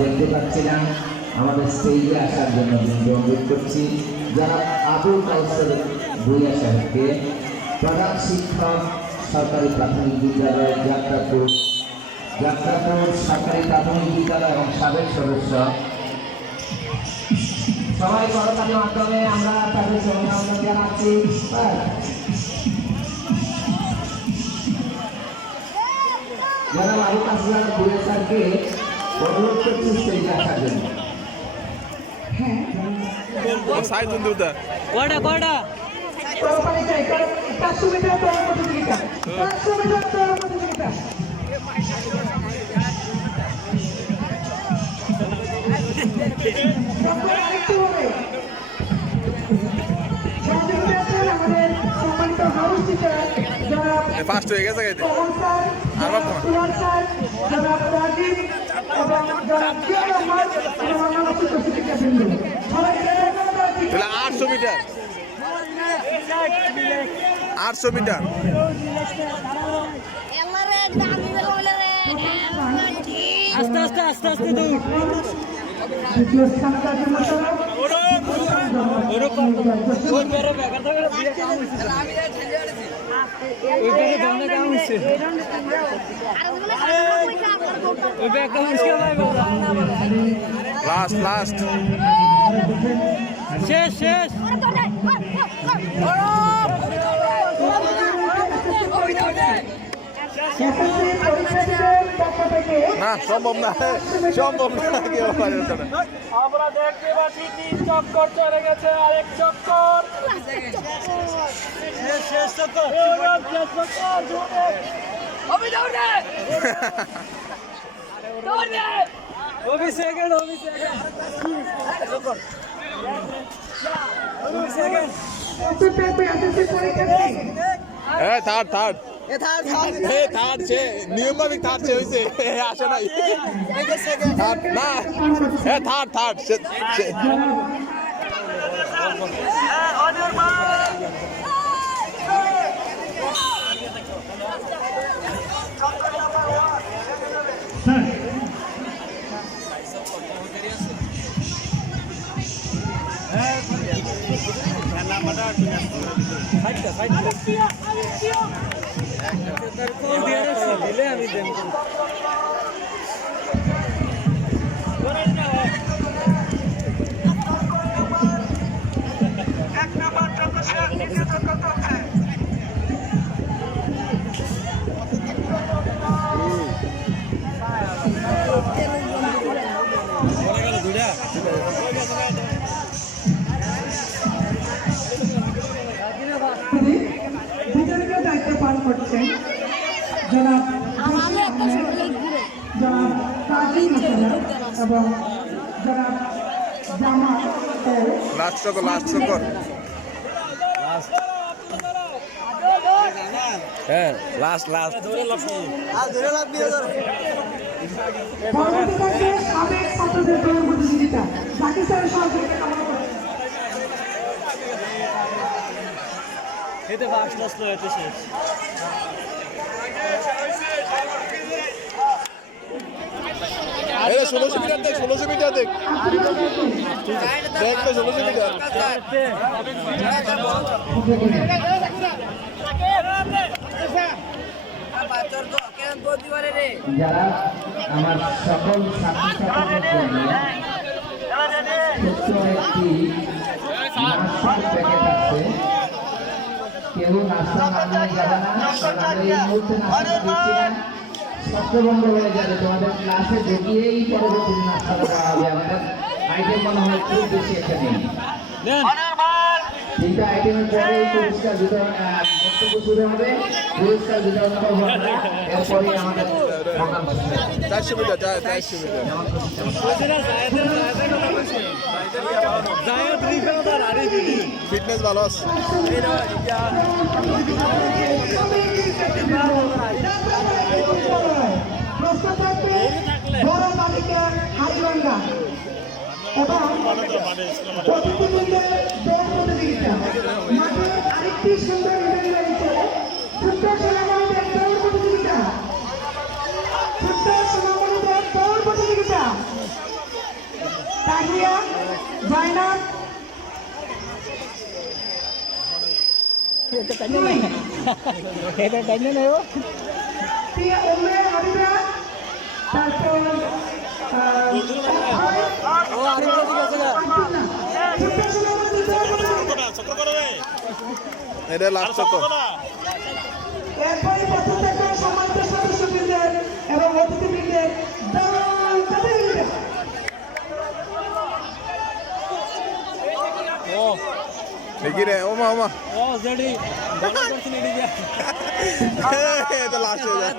দেখতে পাচ্ছিলাম আমাদের স্টেজে আসার জন্য অনুরোধ করছি যারা আবুল কাউসার ভূঁইয়া সাহেবকে প্রধান শিক্ষক সরকারি প্রাথমিক বিদ্যালয় যাত্রাপুর সরকারি প্রাথমিক বিদ্যালয় এবং সাবেক সদস্য সবাই করতালির মাধ্যমে আমরা তাদের অভিনন্দন জানাচ্ছি। যারা আবুল কাউসার ভূঁইয়া স্যারকে অনুরোধ করছি স্টেজে আসার জন্য। ফাস্ট হয়ে গেছে তাহলে 800 মিটার 800 মিটার আস্তে আস্তে আস্তে আস্তে দৌড় লাস্ট লাস্ট শেষ শেষ না সম্ভব না সম্ভব না কেউ পারে না। আমরা দেখতে পাচ্ছি 3 চক্কর চলে গেছে আরেক চক্কর শেষ চক্কর অভি দৌড়ে দৌড়ে অভি সেকেন্ড থার্ড সে নিয়মভাবে থার্ড সে হয়েছে আসে নাই থার্ড না থার্ড দায়িত্ব পালন করছেন জনাব কাজী এবং জনাব জামাল লাস্ট চক্কর হ্যাঁ লাস্ট সাবেক ছাত্রদের দৌড় প্রতিযোগিতা জাকির স্যারের সহযোগিতা কামনা করছেন। এতে বাস নষ্ট হয়েছে শেষ এই 1600 মিটার দেখ 1600 মিটার দেখ দেখ তো 1600 মিটার যারা আমার সকল ছাত্রছাত্রীদের জন্য ছোট্ট একটি নাস্তার প্যাকেট আছে। কেউ নাস্তা না নিয়ে যাবে না, কারণ আমরা এই মুহূর্তে নাস্তা দিচ্ছি না, ছত্রভঙ্গ হয়ে যাবে। তোমাদের ক্লাসে ঢুকিয়েই পরবর্তী নাস্তাটা করা হবে। আমাদের আইটেম মনে হয় খুব বেশি একটা নেই। 3টা আইটেমের পরে এই পুরস্কার বিতরণ বক্তব্য শুরু হবে, পুরস্কার বিতরণ হবে, এরপরেই আমাদের প্রোগ্রাম শুরু হবে। 400 মিটার 400 মিটার ফিটনেস ভালো আছে। আরেকটি সুন্দর রয়েছে ছোট্ট সোনামণিদের দৌড় প্রতিযোগিতা। প্রিয়া উম্মে হাবিবা, তারপর এটা লাস্ট চক্কর। এরপরে প্রথম থেকে সম্মানিত সদস্যবৃন্দের এবং অতিথিবৃন্দের দান তাদের মিলবে। দেখি রে ওমা ওমা এটা লাস্ট হয়ে যায়।